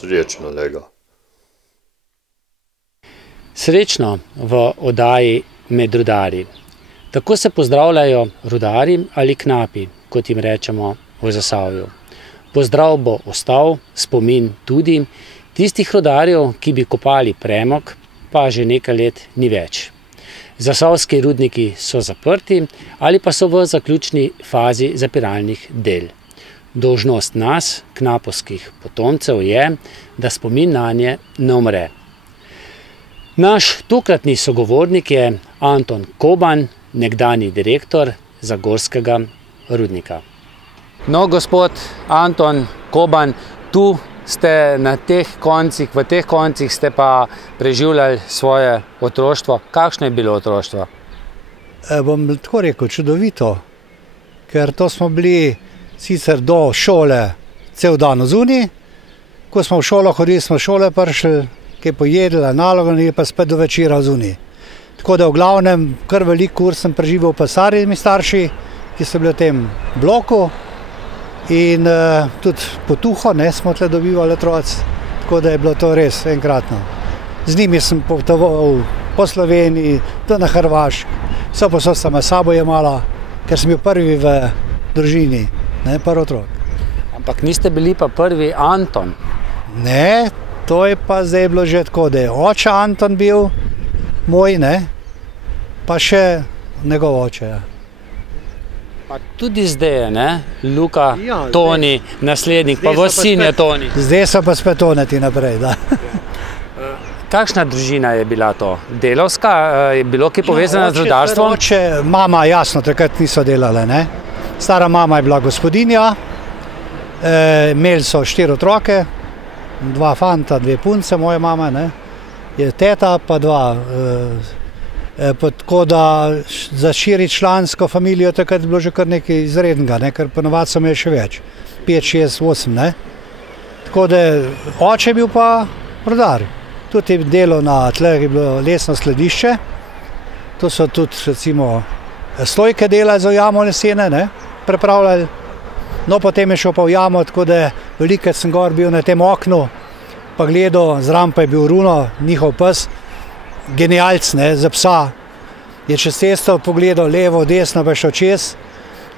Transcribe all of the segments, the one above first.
Srečno, lega. Srečno v oddaji Med rudarji. Tako se pozdravljajo rudarji ali knapi, kot jim rečemo v Zasavju. Pozdrav bo ostal, spomin tudi tistih rudarjev, ki bi kopali premog, pa že nekaj let ni več. Zasavski rudniki so zaprti ali pa so v zaključni fazi zapiralnih del. Dolžnost nas, knapovskih potomcev, je, da spomin nanje ne umre. Naš tokratni sogovornik je Anton Koban, nekdanji direktor Zagorskega rudnika. No, gospod Anton Koban, tu ste na teh koncih, v teh koncih ste pa preživljali svoje otroštvo. Kakšno je bilo otroštvo? Bom tako rekel, čudovito, ker to smo bili sicer do šole cel dan zunaj. Ko smo v šolo hodili, smo v šole prišli, kaj pojedli, nalogo in pa spet do večera zunaj. Tako da v glavnem kar veliko ur sem preživel pa s starimi starši, ki so bili v tem bloku. In tudi potuho smo tle dobivali otroci, tako da je bilo to res enkratno. Z njimi sem potoval po Sloveniji, tudi na Hrvaško, vse posod sem s sabo jemala, ker sem bil prvi v družini, prvi otrok. Ampak niste bili pa prvi Anton? Ne, to je pa zdaj bilo že tako, da je oče Anton bil moj, pa še njegov oče. Pa tudi zdaj je, Luka, Toni, naslednik, pa vaš sin je Toni. Zdaj so pa spet Toneti naprej, da. Kakšna družina je bila to? Delavska? Je bilo kaj povezana z rudarstvom? Oče, mama, jasno, takrat niso delale, Stara mama je bila gospodinja, imeli so 4 otroke, 2 fanta, 2 punce, moja mama, je teta, pa 2. Tako da za širičlansko familijo takrat je bilo že kar nekaj izrednega, ker ponovadi so imeli še več, 5, 6, 8. Tako da oče je bil pa rudar. Tudi je delal na tle, je bilo lesno skladišče, to so tudi recimo slojke delali za jamo lesene, prepravljali. No, potem je šel pa v jamo, tako da velikokrat sem gor bil na tem oknu, pa gledal, zraven pa je bil Runo, njihov pes, genialc, za psa. Je čez cesto pogledal levo, desno, pa je šel čez.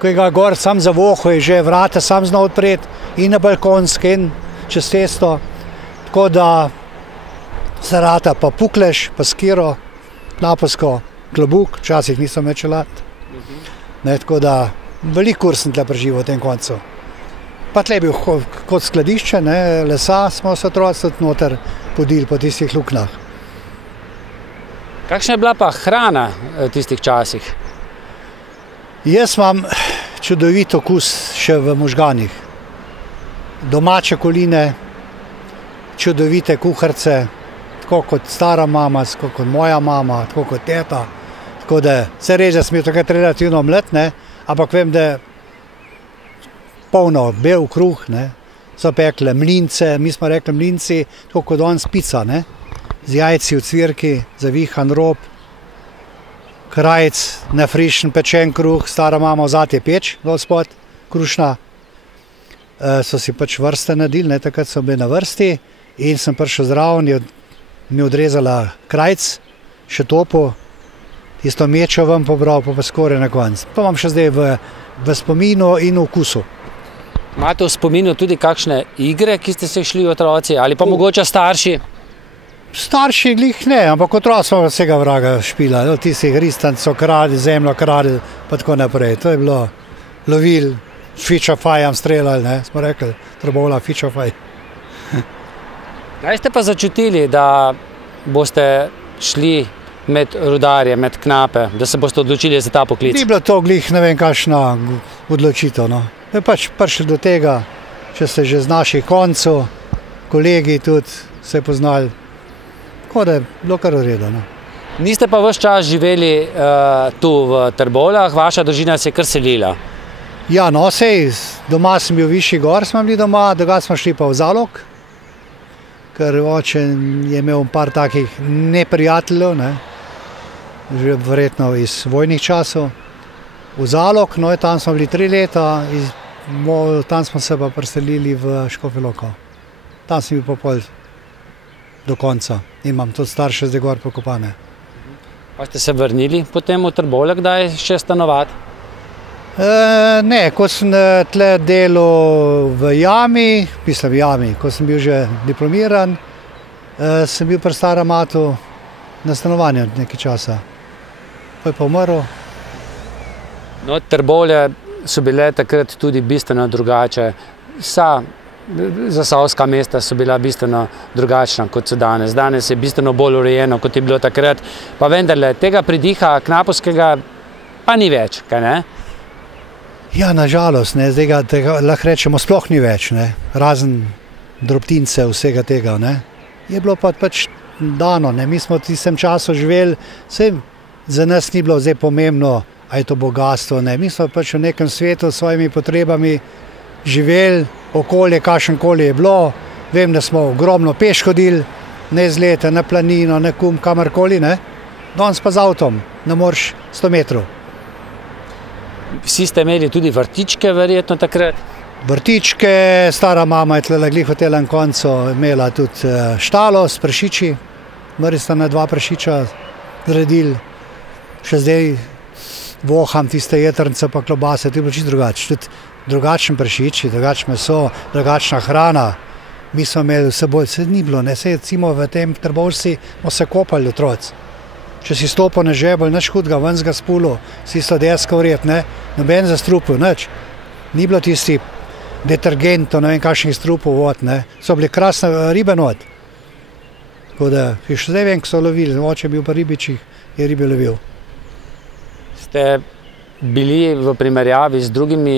Ko je ga gor sam zavohal, je že vrata sam znal odpreti in na balkonski in čez cesto. Tako da se rata pa Pukleš, pa Skiro, Knapovsko, Klobuk, včasih nisem več čelat. Tako da veliko ur sem tle preživel v tem koncu. Pa tle je bil kot skladišče, lesa smo se otroci tudi noter podili po tistih luknjah. Kakšna je bila pa hrana v tistih časih? Jaz imam čudovit okus še v možganih. Domače koline, čudovite kuharice, tako kot stara mama, tako kot moja mama, tako kot teta. Tako da se res, da sem bil takrat relativno mlad, ampak vem, da polno bel kruh, so pekle mlince, mi smo rekli mlinci, tako kot danes pica, z jajci v cvirki, zavihan rob, krajc, nafrišen pečen kruh, stara mama vzad je peč, dol spod, krušna. So si pač vrste naredili, takrat so bili na vrsti in sem prišel zraven, mi odrezala krajc, še topo, tisto mečo ven pobral, pa skoraj na konc. To imam še zdaj v spominu in v okusu. Imate v spominu tudi kakšne igre, ki ste se šli otroci, ali pa mogoče starši? Starši glih ne, ampak otroci smo vsega vraga špila, tistih ristancev krali, zemljo krali, pa tako naprej. To je bilo lovil, fičofajam streljali, smo rekli, Trbovlja fičofaj. Kdaj ste pa začutili, da boste šli med rudarje, med knape, da se boste odločili za ta poklic? Ni bilo to glih, ne vem kakšna odločitev. Je pač prišli do tega, če ste že z naših koncev, kolegi tudi se poznali. Tako da je bilo kar v redu. Niste pa ves čas živeli tu v Trbovljah, vaša družina se je kar selila? Ja, sej, doma sem bil višji gor, smo bili doma, drugače smo šli pa v Zalog, ker oče je imel par takih neprijateljev, že verjetno iz vojnih časov. V Zalog, tam smo bili 3 leta, tam smo se pa preselili v Škofjo Loko. tam sem bil pa pol do konca in imam tudi starše zdaj gor pokopane. Pa ste se vrnili potem v Trbovlje kdaj še stanovati? Ne, ko sem tle delal v jami, ko sem bil že diplomiran, sem bil pri starem atu na stanovanju nekaj časa. Pa je pa umrl. No, Trbovlje so bile takrat tudi bistveno drugače. Vsa zasavska mesta so bila bistveno drugačna, kot so danes. Danes je bistveno bolj urejeno, kot je bilo takrat. Pa vendarle, tega pridiha knapovskega pa ni več, kaj ne? Ja, nažalost, zdaj tega lahko rečemo sploh ni več, ne? Razen drobtince vsega tega, ne? Je bilo pa pač dano, ne? Mi smo v tistem času živeli, saj za nas ni bilo zdaj pomembno, a je to bogatstvo, ne? Mi smo pač v nekem svetu s svojimi potrebami živeli, okolje, kašenkoli je bilo, vem, da smo ogromno peš hodili, ne z leta, na planino, na kum, kamorkoli, ne? Danes pa z avtom, ne moreš 100 metrov. Vsi ste imeli tudi vrtičke verjetno takrat? Vrtičke, stara mama je tle glih v telem koncu imela tudi štalo s prašiči, mrli sta na 2 prašiča zredili, še zdaj voham tiste jetrnice pa klobase, to je bilo čisto drugače, tudi drugačni prašiči, drugačno meso, drugačna hrana. Mi smo imeli vse bolj, se ni bilo, ne, se recimo v tem Trbovljci smo se kopali otroci. Če si stopil na žebelj, nič hudega, ven z ga spulil, si isto desko vred, ne, noben zastrupil, nič. Ni bilo tisti detergentov, ne vem kakšnih strupov vod, ne, so bili krasne ribe not. Tako da, še zdaj vem, ko so lovili, oče je bil pa ribičih, je ribe lovil. Ste bili v primerjavi z drugimi,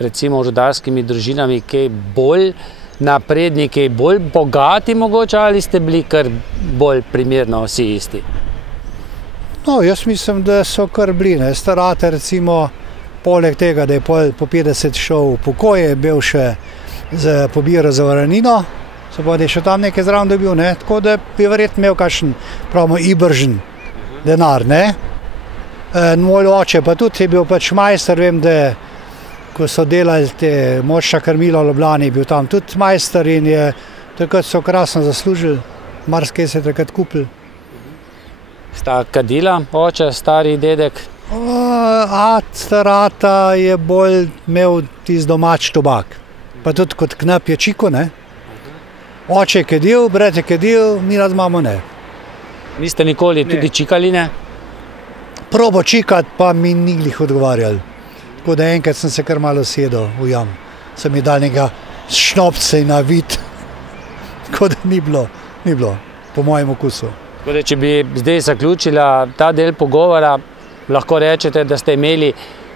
recimo rudarskimi družinami, kaj bolj napredni, kaj bolj bogati mogoče, ali ste bili kar bolj primerno vsi isti? No, jaz mislim, da so kar bili, ne. Starate recimo, poleg tega, da je po 50 šel v pokoj, je bil še pobiral zavaranino, so pa je še tam nekaj zraven dobil, ne. Tako da bi verjetno imel kakšen, pravimo, ibržen denar, ne. Moj oče pa tudi je bil pač majster, vem, da ko so delali te močna krmila v Ljubljani, je bil tam tudi majster in je takrat so krasno zaslužili, marsikaj se je takrat kupili. Sta kadila, oče, stari dedek? Starata je bolj imel tisti domač tobak, pa tudi kot knap je čiko, ne. Oče je kadil, brat je kadil, mi rad imamo ne. Niste nikoli tudi čikali, ne? Probo čikat, pa mi ni glih odgovarjali. Tako da enkrat sem se kar malo sedel v jam. Sem mi dal nekaj šnopce in navit. Tako da ni bilo, po mojem okusu. Tako da, če bi zdaj zaključila ta del pogovora, lahko rečete, da ste imeli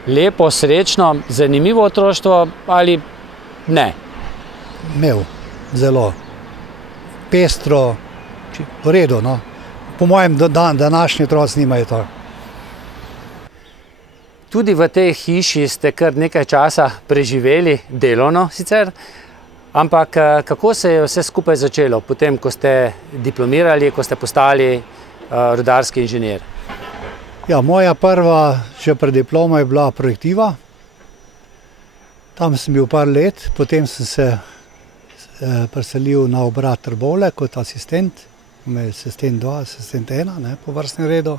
lepo, srečno, zanimivo otroštvo ali ne? Imel, zelo. Pestro, v redu, no. Po mojem današnji otroci nimajo to. Tudi v tej hiši ste kar nekaj časa preživeli, delovno sicer, ampak kako se je vse skupaj začelo, potem, ko ste diplomirali, ko ste postali rudarski inženir? Ja, moja prva, že pred diplomo je bila projektiva. Tam sem bil par let, potem sem se preselil na obrat Trbovlje kot asistent, imel asistent 2, asistent 1, ne, po vrstnem redu.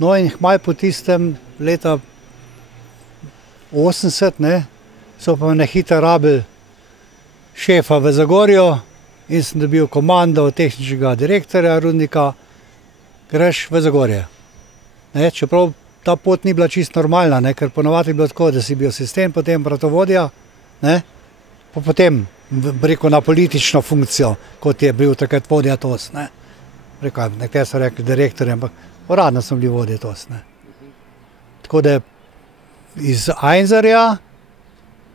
No in kmalu po tistem leta 80, ne, so pa me hitro rabili šefa v Zagorju in sem dobil komando od tehničnega direktorja rudnika, greš v Zagorje. Ne, čeprav ta pot ni bila čisto normalna, ne, ker ponovadi je bilo tako, da si bil asistent, potem bratovodja, ne, pa potem rekel na politično funkcijo, kot je bil takrat vodja TOS, ne. Rekel, nekaj so rekli direktorje, ampak uradno sem bil vodja TOS, ne. Tako da iz Einzerja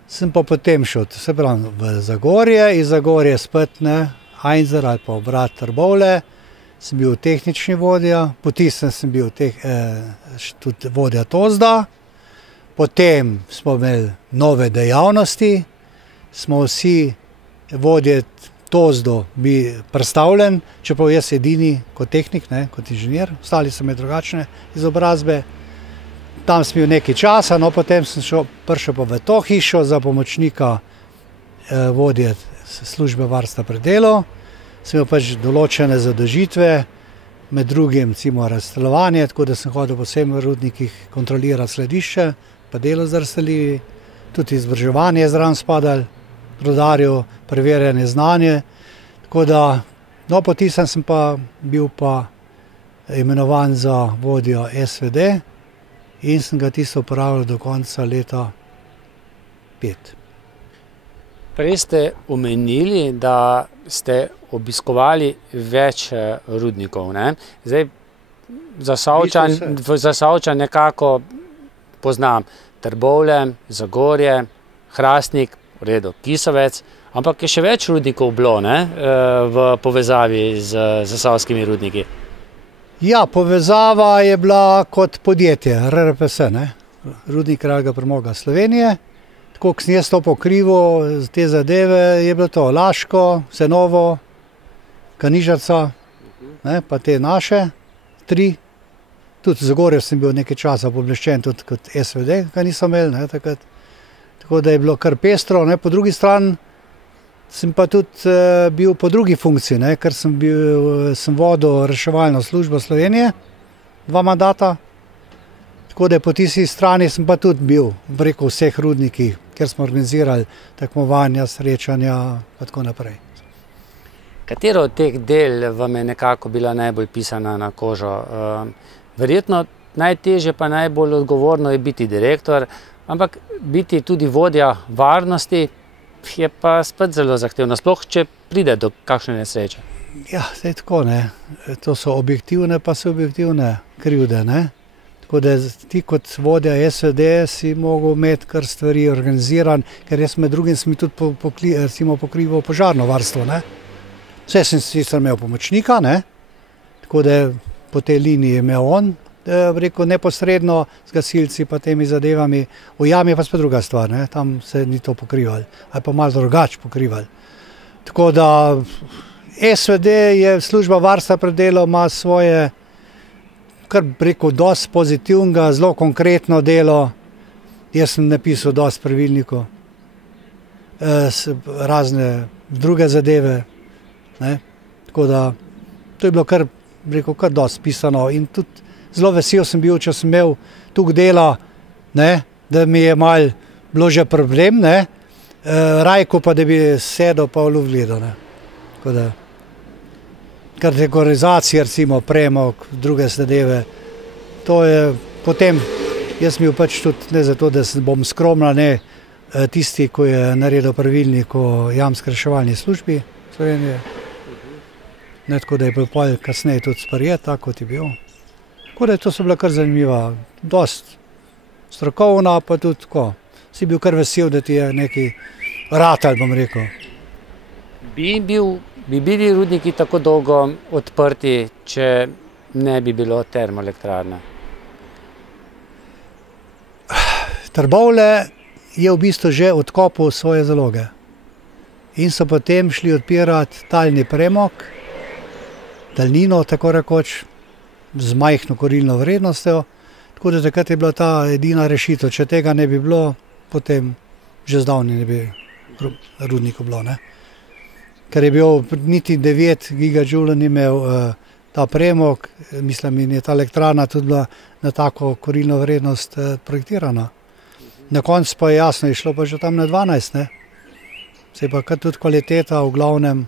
sem pa potem šel, se pravi, v Zagorje, iz Zagorje spet, ne, Einzer ali pa obrat Trbovlje, sem bil tehnični vodja, potem sem bil tudi vodja TOSDA, potem smo imeli nove dejavnosti, smo vsi vodje TOSDO bi predstavljen, čeprav jaz edini kot tehnik, ne, kot inženir, ostali so imeli drugačne izobrazbe. Tam sem bil nekaj časa, no potem sem prišel pa v to hišo za pomočnika vodje službe varstva pred delo, sem imel pač določene zadolžitve, med drugim recimo razstreljevanje, tako da sem hodil po vsem rudnikih kontrolirati skladišče, pa delo z razstreljivi, tudi izobraževanje zraven spadalo, rudarjev, preverjanje znanje, tako da no, po tistem sem pa bil pa imenovan za vodjo SVD in sem ga tisto uporabljal do konca leta 5. Prej ste omenili, da ste obiskovali več rudnikov, ne? Zdaj, Zasavčan nekako poznam Trbovlje, Zagorje, Hrastnik, v redu, Kisovec, ampak je še več rudnikov bilo, ne? V povezavi z zasavskimi rudniki. Ja, povezava je bila kot podjetje, RRPS, ne? Rudnik Kralga premoga Slovenije. Tako, ko sem jaz to pokrival, te zadeve, je bilo to Laško, Senovo, Kanižaca, ne, pa te naše 3. Tudi v Zagorju sem bil nekaj časa pooblaščen, tudi kot SVD, kaj niso imeli, ne, takrat. Tako da je bilo kar pestro, ne. Po drugi strani sem pa tudi bil po drugi funkciji, ne, ker sem vodil reševalno službo Slovenije, 2 mandata. Tako da po tisti strani sem pa tudi bil preko vseh rudnikih, kjer smo organizirali tekmovanja, srečanja in tako naprej. Katero od teh del vam je nekako bila najbolj pisana na kožo? Verjetno najtežje pa najbolj odgovorno je biti direktor, ampak biti tudi vodja varnosti je pa spet zelo zahtevno, sploh če pride do kakšne nesreče. Ja, zdaj tako, ne. To so objektivne pa subjektivne krivde, ne. Tako da ti kot vodja SVD si mogel imeti kar stvari organiziran, ker jaz med drugim sem tudi pokrival požarno varstvo, ne. Vse sem sicer imel pomočnika, ne, tako da po tej liniji je imel on, rekel, neposredno z gasilci pa temi zadevami, v jami pa spet druga stvar, ne, tam se ni to pokrivali, ali pa malo drugače pokrivali. Tako da SVD je služba varstva pred delo, ima svoje, kar rekel, dosti pozitivnega, zelo konkretno delo. Jaz sem napisal dosti pravilnikov, razne druge zadeve, ne. Tako da to je bilo kar, rekel, kar dosti pisano in tudi zelo vesel sem bil, če sem imel toliko dela, ne, da mi je malo bilo že problem, ne, rajko pa, da bi sedel pa v luft gledal, ne. Tako da kategorizacije, recimo premog, druge zadeve, to je potem, jaz bil pač tudi ne zato, da bom skromna, ne, tisti, ko je naredil pravilnik o jamski reševalni službi Slovenije, ne, tako da je bil pol kasneje tudi sprejet, tako kot je bil. Tako da to so bila kar zanimiva, dosti strokovna, pa tudi tako, si bil kar vesel, da ti je neki ratal, bom rekel. Bi bili rudniki tako dolgo odprti, če ne bi bilo termoelektrarne? Trbovlje je v bistvu že odkopal svoje zaloge in so potem šli odpirati talni premog, talnino, tako rekoč, z majhno kurilno vrednostjo, tako da takrat je bila ta edina rešitev. Če tega ne bi bilo, potem že zdavnaj ne bi rudnikov bilo, ne. Ker je bil niti 9 gigajoulov ni imel ta premog, mislim, in je ta elektrarna tudi bila na tako kurilno vrednost projektirana. Na koncu pa je jasno, je šlo pa že tam na 12, ne. Se je pa kar tudi kvaliteta, v glavnem,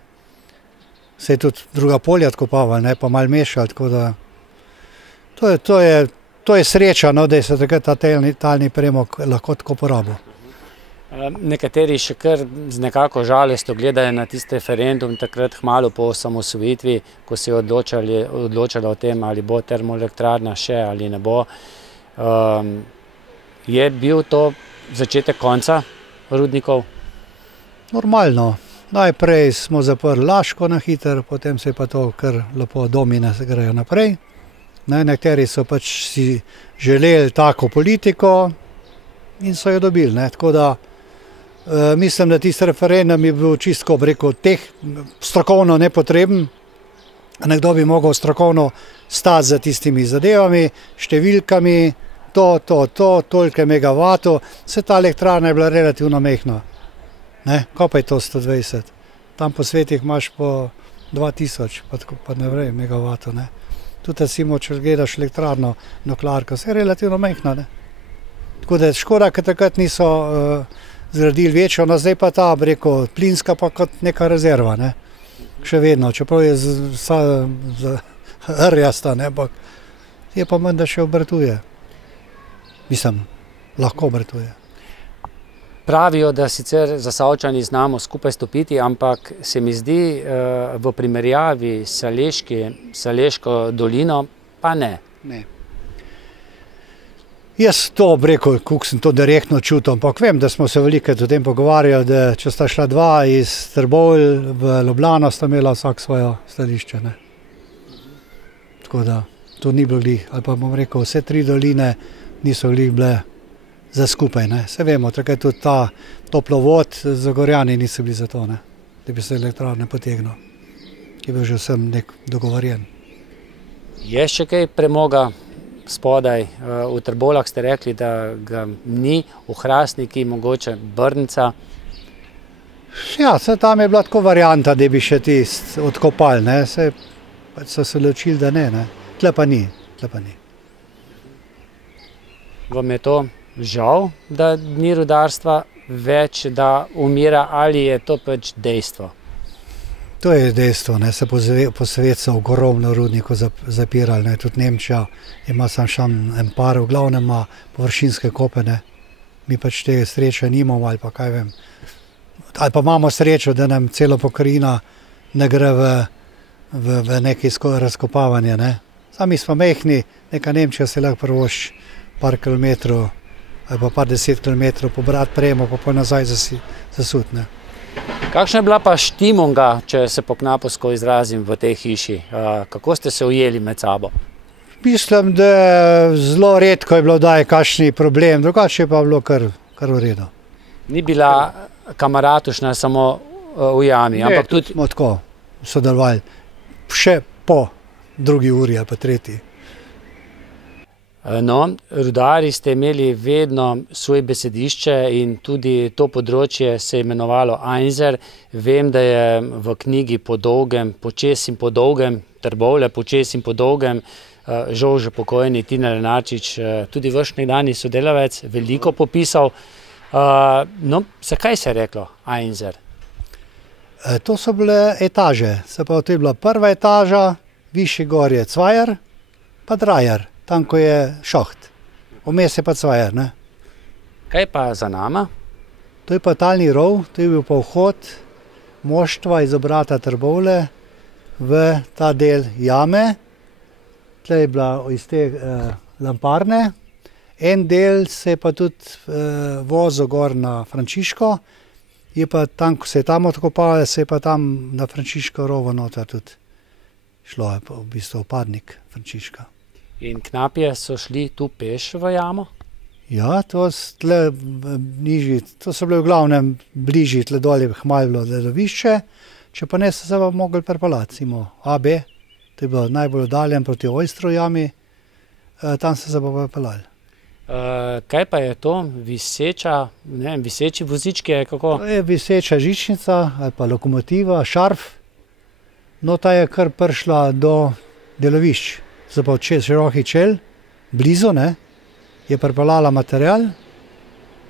se je tudi druga polja odkopavali, ne, pa malo mešali, tako da to je sreča, no, da se takrat ta talni premog lahko tako porabil. Nekateri še kar z nekako žalostjo gledajo na tisti referendum takrat kmalu po osamosvojitvi, ko se je odločalo o tem, ali bo termoelektrarna še ali ne bo. Je bil to začetek konca rudnikov? Normalno. Najprej smo zaprli Laško na hitro, potem se je pa to kar lepo domine grejo naprej. Nekateri so pač si želeli tako politiko in so jo dobili, ne. Tako da mislim, da tisti referendum je bil čisto, rekel, strokovno nepotreben. Nekdo bi mogel strokovno stati za tistimi zadevami, številkami, toliko megavatov, se ta elektrarna je bila relativno mehna. Ne, kaj pa je to 120? tam po svetih imaš po 2000, pa ne vem, megavatov, ne. Tudi recimo, če gledaš elektrarno nuklearko, se je relativno majhna, ne. Tako da je škoda, ker takrat niso zgradili večjo, no zdaj pa ta, bi rekel, plinska pa kot neka rezerva, ne. Še vedno, čeprav je rjasta, ne, ampak je pa menda še obratuje. Mislim, lahko obratuje. Pravijo, da sicer Zasavčani znamo skupaj stopiti, ampak se mi zdi v primerjavi s Šaleško dolino pa ne. Ne. Jaz to rekel, kako sem to direktno čutil, ampak vem, da smo se velikokrat o tem pogovarjali, da če sta šla dva iz Trbovelj v Ljubljano, sta imela vsak svoje stališče, ne. Tako da to ni bilo glih, ali pa bom rekel, vse tri doline niso glih bile za skupaj, ne. Se vemo, takrat tudi ta toplovod Zagorjani niso bili za to, ne, da bi se elektrarne potegnil, ki je bil že vsem nek dogovorjen. Je še kaj premoga spodaj? V Trbovljah ste rekli, da ga ni, v Hrastniki mogoče Brnica. Ja, tam je bila tako varianta, da bi še tist odkopali, ne, so se odločili, da ne, tle pa ni. Vam je to žal, da ni rudarstva več, da umira, ali je to pač dejstvo? To je dejstvo, ne, se po svetu so ogromno rudnikov zapirali, ne, tudi Nemčija ima samo en par, v glavnem ima površinske kope, ne. Mi pač te sreče nimamo, ali pa kaj vem. Ali pa imamo srečo, da nam celo pokrajina ne gre v neki razkopavanje, ne. Sami smo mehni, neka Nemčija se lahko prvošči par kilometrov ali pa par 10 kilometrov pobrati premo, pa nazaj zasut, ne. Kakšna je bila pa štimunga, če se po knapovsko izrazim, v tej hiši? Kako ste se ujeli med sabo? Mislim, da zelo redko je bilo daj kakšni problem, drugače je pa bilo kar v redu. Ni bila kamaratušna samo v jami, ampak tudi... Ne, smo tako sodelovali, še po drugi uri ali pa tretji. No, rudarji ste imeli vedno svoje besedišče in tudi to področje se je imenovalo Einser. Vem, da je v knjigi Počez in po dolgem, Trbovlje, Počez in po dolgem, žal že pokojni Tine Lenarčič, tudi vaš nekdanji sodelavec, veliko popisal. No, zakaj se je reklo Einser? To so bile etaže, se pa to je bila prva etaža, višji gor je Cvajer, pa Drajer. Tam, ko je šaht. Vmes je pa Cvajer, ne. Kaj pa za nama? To je pa talni rov, to je bil pa vhod moštva iz obrata Trbovlje v ta del jame. Tle je bila iz te lamparne. En del se je pa tudi vozil gor na Frančiško. Je pa tam, ko se je tam odkopalo, se je pa tam na Frančiško rovo noter tudi šlo, je pa v bistvu upadnik Frančiška. In knapje so šli tu peš v jamo? Ja, to so bile v glavnem bližji, tle dol je hmalo bilo delovišče, če pa ne so se pa mogli pripeljati, AB, to je bilo najbolj oddaljen proti Ojstru jami, tam so se pa pripeljali. Kaj pa je to? Viseči vozički? To je viseča žičnica ali pa lokomotiva, šarf. No, ta je kar prišla do delovišč. Zapal široki čel, blizu, ne, je pripeljala material,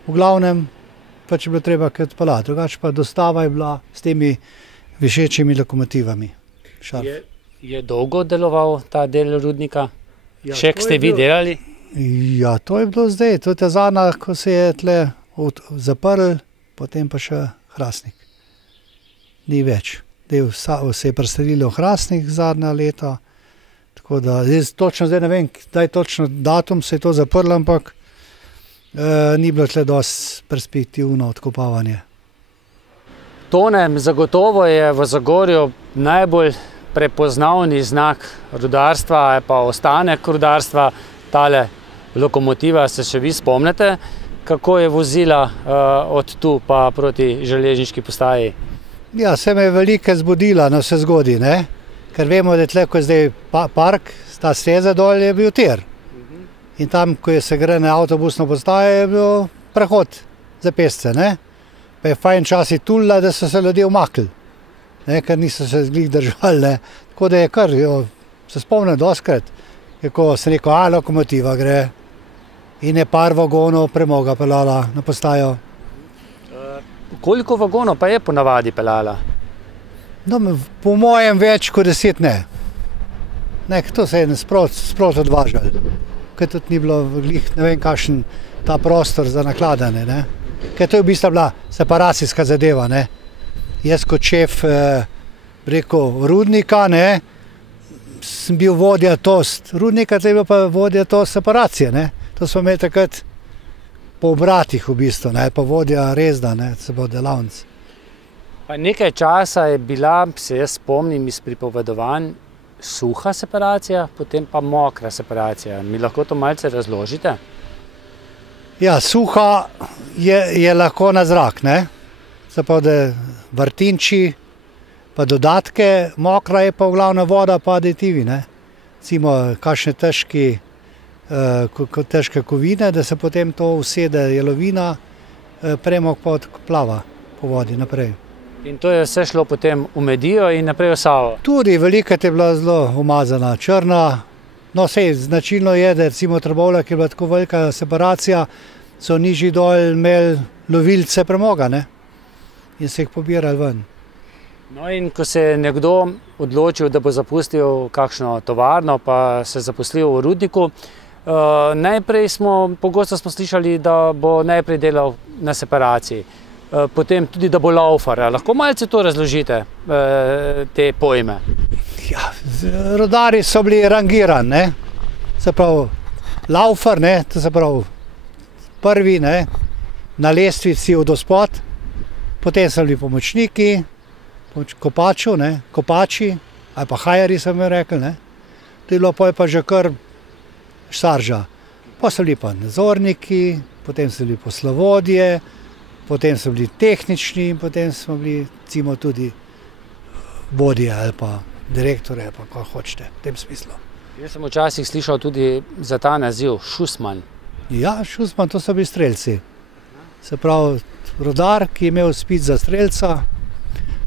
v glavnem pač je bilo treba kaj odpeljati, drugače pa dostava je bila s temi visečimi lokomotivami. Je dolgo deloval ta del rudnika? Še ste vi delali? Ja, to je bilo zdaj, to je ta zadnja, ko se je tle zaprl, potem pa še Hrastnik. Ni več. Se je preselilo v Hrastnik zadnja leta. Tako da, zdaj ne vem, kdaj točno datum se je to zaprlo, ampak ni bilo tle dosti perspektivno odkopavanje. Tone, zagotovo je v Zagorju najbolj prepoznavni znak rudarstva, pa ostanek rudarstva, tale lokomotiva, se še vi spomnite, kako je vozila od tu pa proti železniški postaji? Ja, se me je veliko zbudila na vse zgodi, ne? Ker vemo, da tle, ko je zdaj park, ta steza dol je bil tir. In tam, ko se gre na avtobusno postajo, je bil prehod za pešce, ne? Pa je fajn časi tulla, da so se ljudje umaknili. ne, ker niso se glih držali. Ne. Tako da je kar, se spomnim doskrat, kako sem rekel, lokomotiva gre in je par vagonov premoga peljala na postajo. Koliko vagonov pa je ponavadi peljala? No, po mojem več kot 10 ne. To se je sprot odvažali, ker tudi ni bilo glih, ne vem kakšen ta prostor za nakladanje, ne. Ker to je v bistvu bila separacijska zadeva, ne. Jaz kot šef, rudnika, ne, sem bil vodja rudnika, to je bil pa vodja separacije, ne. To smo imeli takrat po obratih v bistvu, ne, pa vodja rezda, ne, se bo delavnic. Pa nekaj časa je bila, se jaz spomnim iz pripovedovanj, suha separacija, potem pa mokra separacija. Mi lahko to malce razložite? Ja, suha je lahko na zrak, ne. Se pa da vrtinči, pa dodatke, mokra je pa v glavna voda pa aditivi, ne. Recimo, kakšne težke kovine, da se potem to usede jelovina, premog pa odplava po vodi naprej. In to je vse šlo potem v Medijo in naprej v Savo? Tudi velikokrat je bila zelo umazana, črna. No, sej, značilno je, da recimo Trbovlje, ki je bila tako velika separacija, so nižji dol imeli lovilce premoga, ne, in se jih pobirali ven. No, in ko se je nekdo odločil, da bo zapustil kakšno tovarno, pa se zaposlil v rudniku, pogosto smo slišali, da bo najprej delal na separaciji, potem tudi, da bo laufar. Lahko malce to razložite, te pojme? Ja, rudarji so bili rangirani, ne. Se pravi, laufar, ne, to se pravi prvi, ne, na lestvici od ospod, potem so bili pomočniki, kopači, ali pa hajarji, so mi rekli, ne. To je bilo pa že kar šarža. Pa so bili pa nadzorniki, potem so bili poslovodje, potem so bili tehnični in potem smo bili, recimo, tudi vodje ali pa direktorje, ali pa kako hočete, v tem smislu. Jaz sem včasih slišal tudi za ta naziv šusman. Ja, šusman, to so bili strelci. Se pravi, rudar, ki je imel izpit za strelca,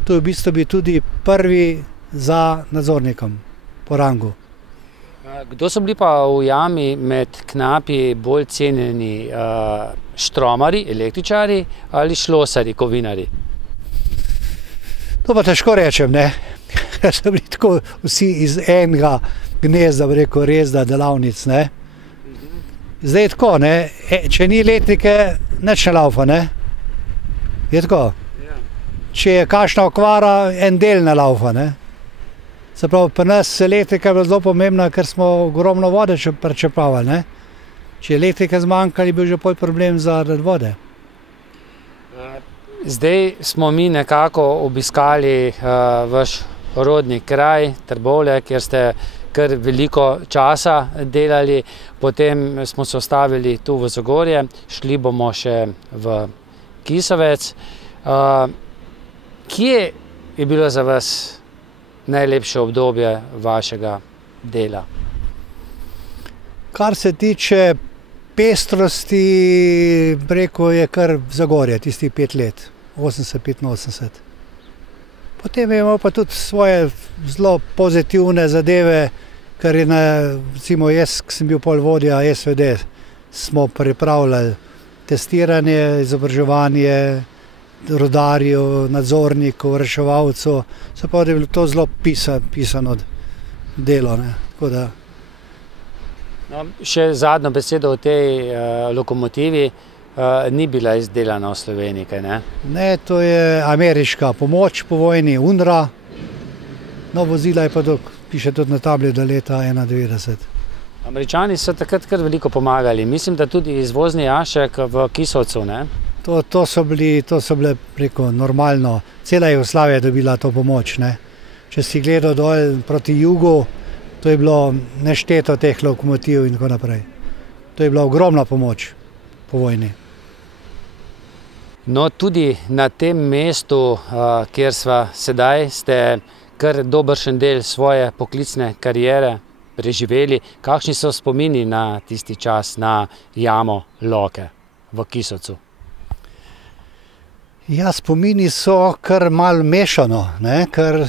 to je v bistvu bil tudi prvi za nadzornikom po rangu. Kdo so bili pa v jami med knapi bolj cenjeni, štromari, električari ali šlosari, kovinari? To pa težko rečem, ne. Ker so bili tako vsi iz enega gnezda, bi rekel, rezda delavnic, ne. Zdaj tako, ne, če ni elektrike, nič ne laufa, ne. Je tako? Če je kakšna okvara, en del ne laufa, ne. Se pravi, pri nas elektrika je bila zelo pomembna, ker smo ogromno vode prečrpavali, ne. Če je elektrike zmanjkali, je bil že pol problem zaradi vode. Zdaj smo mi nekako obiskali vaš rodni kraj, Trbovlje, kjer ste kar veliko časa delali, potem smo se ustavili tu v Zagorje, šli bomo še v Kisovec. Kje je bilo za vas najlepše obdobje vašega dela? Kar se tiče pestrosti, rekel je kar Zagorje, tistih 5 let, 80-85. Potem imamo pa tudi svoje zelo pozitivne zadeve, ker je recimo jaz, ki sem bil pol vodja SVD, smo pripravljali testiranje, izobraževanje rudarjev, nadzornikov, reševalcev, se pa da je bilo to zelo pisano delo, ne, tako da. No, še zadnjo besedo o tej lokomotivi, ni bila izdelana v Sloveniji, kaj ne? Ne, to je ameriška pomoč po vojni, UNRWA, no, vozila je pa piše tudi na tabli do leta 1991. Američani so takrat kar veliko pomagali, mislim, da tudi izvozni jašek v Kisovcu, ne? To so bile preko normalno, cela Jugoslavija je dobila to pomoč, ne. Če si gledal dol proti jugu, to je bilo nešteto teh lokomotiv in tako naprej. To je bila ogromna pomoč po vojni. No, tudi na tem mestu, kjer sva sedaj, ste kar dobršen del svoje poklicne kariere preživeli. Kakšni so spomini na tisti čas, na jamo Loke v Kisovcu? Ja, spomini so kar malo mešano, ne, ker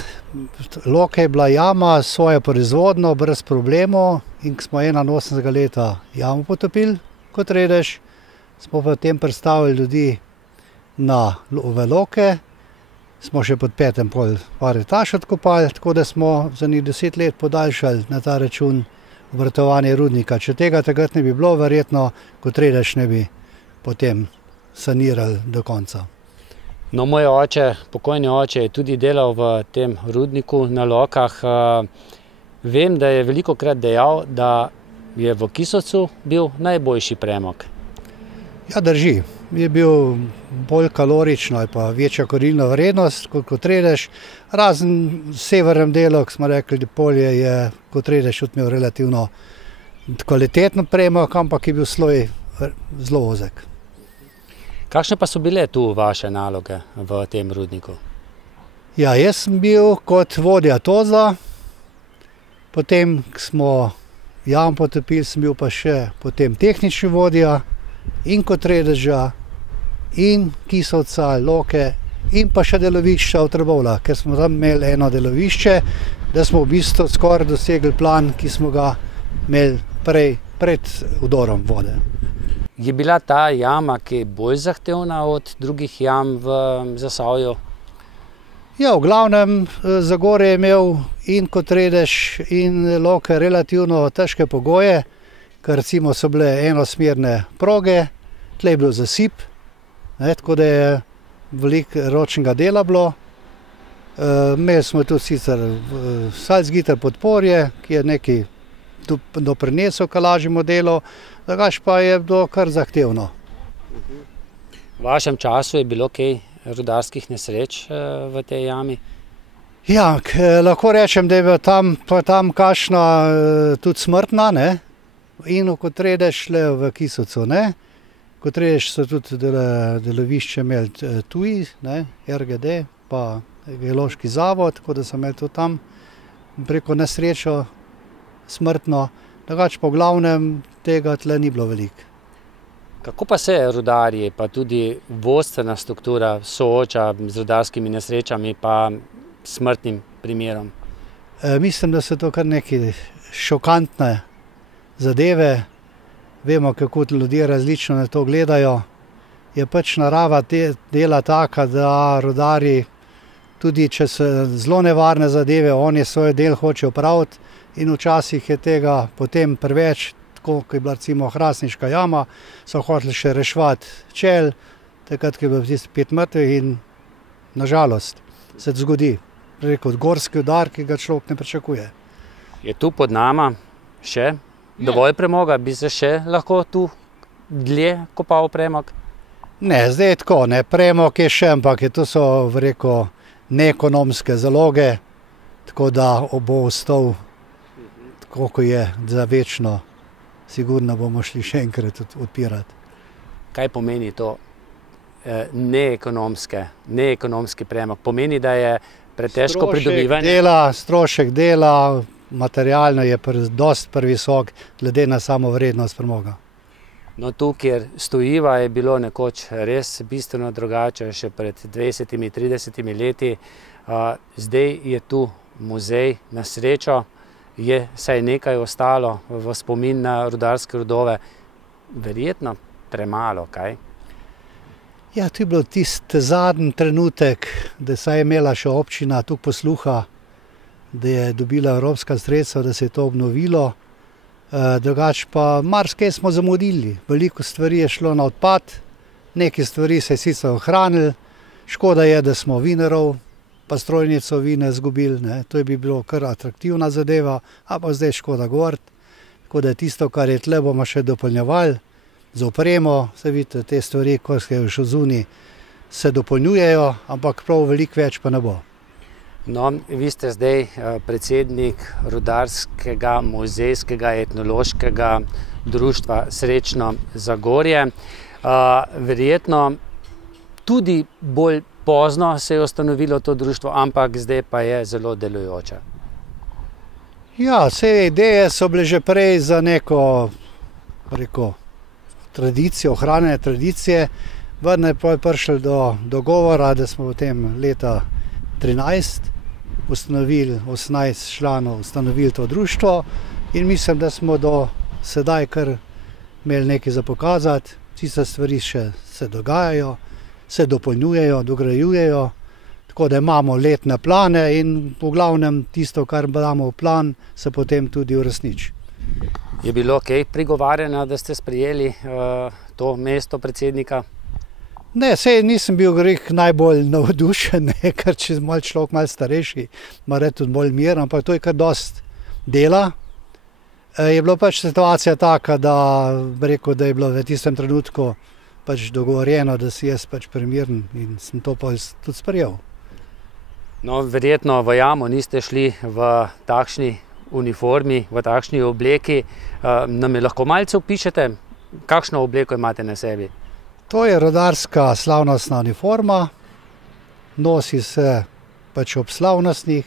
Loka je bila jama s svojo proizvodnjo brez problemov in ko smo 81. leta jamo potopili kot redež, smo potem predstavili ljudi v Loke, smo še pod petem pol par etaž odkopali, tako da smo za njih 10 let podaljšali na ta račun obratovanje rudnika. Če tega takrat ne bi bilo, verjetno kot redež ne bi potem sanirali do konca. No, moj oče, pokojni oče, je tudi delal v tem rudniku na Lokah. Vem, da je velikokrat dejal, da je v Kisovcu bil najboljši premog. Ja, drži. Je bil bolj kalorično ali pa večja korilna vrednost kot redež. Razen v severnem delu, ko smo rekli, da polje je kot redež imel relativno kvalitetno premog, ampak je bil sloj zelo ozek. Kakšne pa so bile tu vaše naloge v tem rudniku? Ja, jaz sem bil kot vodja toza, potem, ko smo jamo potopili, sem bil pa še potem tehnični vodja in kot redeža in Kisovca, Loke in pa še delovišča v Trbovljah, ker smo tam imeli eno delovišče, da smo v bistvu skoraj dosegli plan, ki smo ga imeli pred vdorom vode. Je bila ta jama kaj bolj zahtevna od drugih jam v Zasavju? Ja, v glavnem Zagorje je imel in kot redež in Loke relativno težke pogoje, ker recimo so bile enosmerne proge, tle je bil zasip, tako da je veliko ročnega dela bilo. Imeli smo tudi sicer Salzgitter podporje, ki je nekaj doprinesel k lažjemu delu, drugače pa je bilo kar zahtevno. V vašem času je bilo kaj rudarskih nesreč v tej jami? Ja, lahko rečem, da je bila tam kakšna tudi smrtna, ne? In kot redež v Kisovcu, ne? Kot redež so tudi delovišče imeli tuji, ne? RGD pa Geološki zavod, tako da so imeli tudi tam preko nesrečo smrtno, drugače pa v glavnem tega tle ni bilo veliko. Kako pa se rudarji, pa tudi vodstvena struktura sooča z rudarskimi nesrečami pa smrtnim primerom? Mislim, da so to kar neke šokantne zadeve. Vemo, kako ljudje različno na to gledajo. Je pač narava dela taka, da rudarji, tudi če so zelo nevarne zadeve, oni svoj del hočejo opraviti. In včasih je tega potem preveč, tako kot je bila recimo Hrastniška jama, so hoteli še reševati čel, takrat, ko je bilo tisti 5 mrtvih in nažalost se zgodi, rekel, gorski udar, ki ga človek ne pričakuje. Je tu pod nama še dovolj premoga? Bi se še lahko tu dlje kopal premog? Ne, zdaj je tako, ne, premog je še, ampak to so, rekel, neekonomske zaloge, tako da bo ostal koliko je za večno, sigurno bomo šli še enkrat odpirati. Kaj pomeni to neekonomski premog? Pomeni, da je pretežko pridobivanje? Strošek dela, materialno je dosti previsok, glede na samo vrednost premoga. No, tu, kjer stojiva, je bilo nekoč res bistveno drugače, še pred 20-30 leti. Zdaj je tu muzej, na srečo. Je saj nekaj ostalo v spomin na rudarske rodove, verjetno premalo, kaj? Ja, to je bilo tisti zadnji trenutek, da se je imela še občina tukaj posluha, da je dobila evropska sredstva, da se je to obnovilo. Drugače pa marsikaj smo zamudili, veliko stvari je šlo na odpad, neke stvari se je sicer ohranili, škoda je, da smo vinarov pa strojnico vine zgubili, ne. To bi bilo kar atraktivna zadeva, a pa zdaj škoda govoriti. Tako da tisto, kar je tle, bomo še dopolnjevali z opremo, se vidite, te stvari, ko se še zunaj, se dopolnjujejo, ampak prav veliko več pa ne bo. No, vi ste zdaj predsednik rudarskega, muzejskega, etnološkega društva Srečno Zagorje. Verjetno tudi bolj pozno se je ustanovilo to društvo, ampak zdaj pa je zelo delujoče. Ja, vse ideje so bile že prej za neko, tradicijo, ohranjanje tradicije. Vendar pa je prišli do dogovora, da smo potem leta 2013 ustanovili 18 članov, ustanovili to društvo in mislim, da smo do sedaj kar imeli nekaj za pokazati. Tiste stvari še se dogajajo, se dopolnjujejo, dograjujejo, tako da imamo letne plane in v glavnem tisto, kar damo v plan, se potem tudi uresniči. Je bilo kaj prigovarjeno, da ste sprejeli to mesto predsednika? Ne, sej nisem bil najbolj navdušen, ker če je človek malo starejši, ima tudi bolj mir, ampak to je kar dosti dela. Je bila pač situacija taka, da je bilo v tistem trenutku pač dogovorjeno, da si jaz pač primiren in sem to pa tudi sprejel. No, verjetno v jamo niste šli v takšni uniformi, v takšni obleki. Nam je lahko malce opišete, kakšno obleko imate na sebi? To je rudarska slavnostna uniforma, nosi se pač ob slavnostnih,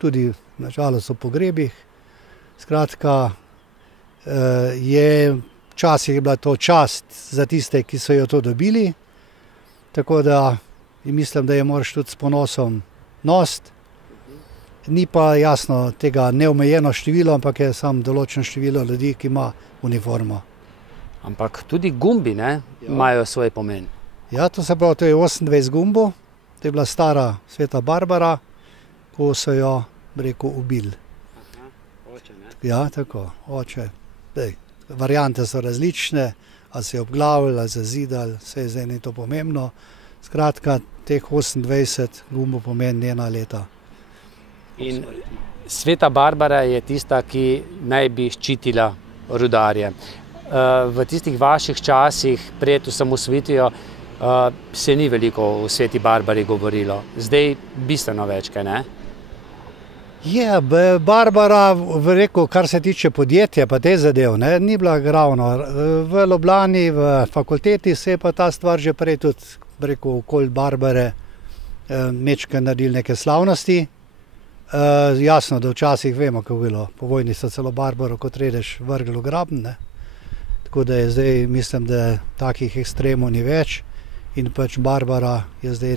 tudi nažalost ob pogrebih. Skratka, včasih je bila to čast za tiste, ki so jo to dobili, tako da mislim, da je moraš tudi s ponosom nositi. Ni pa jasno tega neomejeno število, ampak je samo določeno število ljudi, ki ima uniformo. Ampak tudi gumbi, ne, imajo svoj pomen. Ja, to se pravi, to je 28 gumbov, to je bila stara Sveta Barbara, ko so jo, ubili. Oče, ne? Ja, tako, oče. Variante so različne, ali se je obglavili, ali zazidali, vse zdaj ni to pomembno. Skratka, teh 28 gumbov pomeni njena leta. In Sveta Barbara je tista, ki naj bi ščitila rudarje. V tistih vaših časih pred osamosvojitvijo se ni veliko o Sveti Barbari govorilo. Zdaj bistveno več, kaj ne? Je, Barbara, kar se tiče podjetja pa te zadev, ni bila ravno. V Ljubljani, v fakulteti se je pa ta stvar že prej tudi, okoli Barbare mečke naredili neke slavnosti. Jasno, da včasih vemo, kako je bilo. Po vojni so celo Barbaro kot redež vrgli v graben, ne. Tako da je zdaj, mislim, da takih ekstremov ni več in pač Barbara je zdaj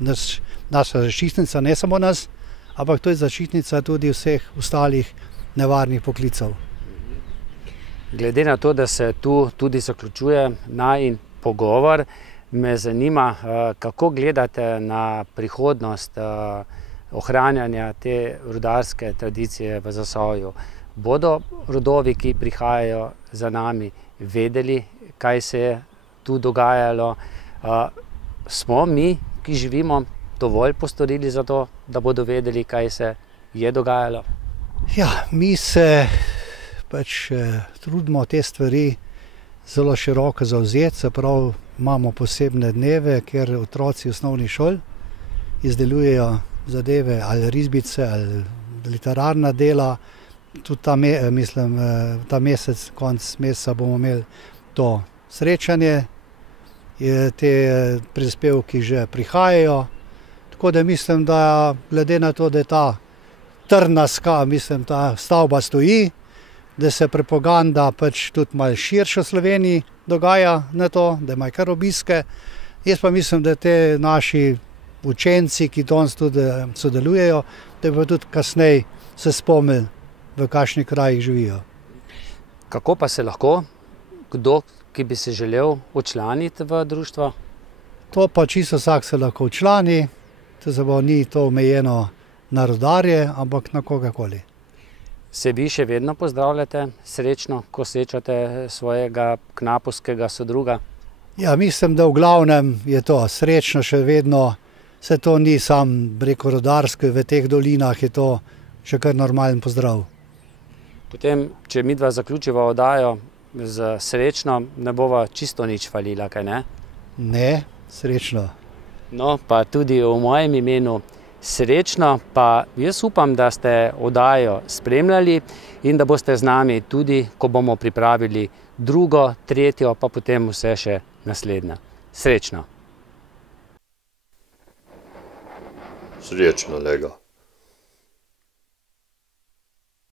naša zaščitnica, ne samo nas, ampak to je zaščitnica tudi vseh ostalih nevarnih poklicev. Glede na to, da se tu tudi zaključuje najin pogovor, me zanima, kako gledate na prihodnost ohranjanja te rudarske tradicije v Zasavju. Bodo rodovi, ki prihajajo za nami, vedeli, kaj se je tu dogajalo? Smo mi, ki živimo, dovolj postorili za to, da bodo vedeli, kaj se je dogajalo? Ja, mi se pač trudimo te stvari zelo široko zavzeti, se pravi, imamo posebne dneve, kjer otroci osnovnih šol izdelujejo zadeve, ali risbice, ali literarna dela. Tudi ta mesec, konec meseca bomo imeli to srečanje, te prispevki že prihajajo. Tako da mislim, da glede na to, da je ta trdna ta stavba stoji, da se propaganda pač tudi malo širše v Sloveniji dogaja na to, da imajo kar obiske. Jaz pa mislim, da te naši učenci, ki danes tudi sodelujejo, da bi tudi kasneje se spomnili, v kakšnih krajih živijo. Kako pa se lahko kdo, ki bi se želel včlaniti v društvo? To pa čisto vsak se lahko včlani, ni to omejeno na rudarje, ampak na kogarkoli. Se vi še vedno pozdravljate srečno, ko srečate svojega knapovskega sodruga? Ja, mislim, da v glavnem je to srečno še vedno. Se to ni sam rudarsko, v teh dolinah je to še kar normalen pozdrav. Potem, če midva zaključiva oddajo z srečno, ne bova čisto nič falila, kaj ne? Ne, srečno. No, pa tudi v mojem imenu srečno, pa jaz upam, da ste oddajo spremljali in da boste z nami tudi, ko bomo pripravili drugo, tretjo, pa potem vse še naslednja. Srečno! Srečno, Lega.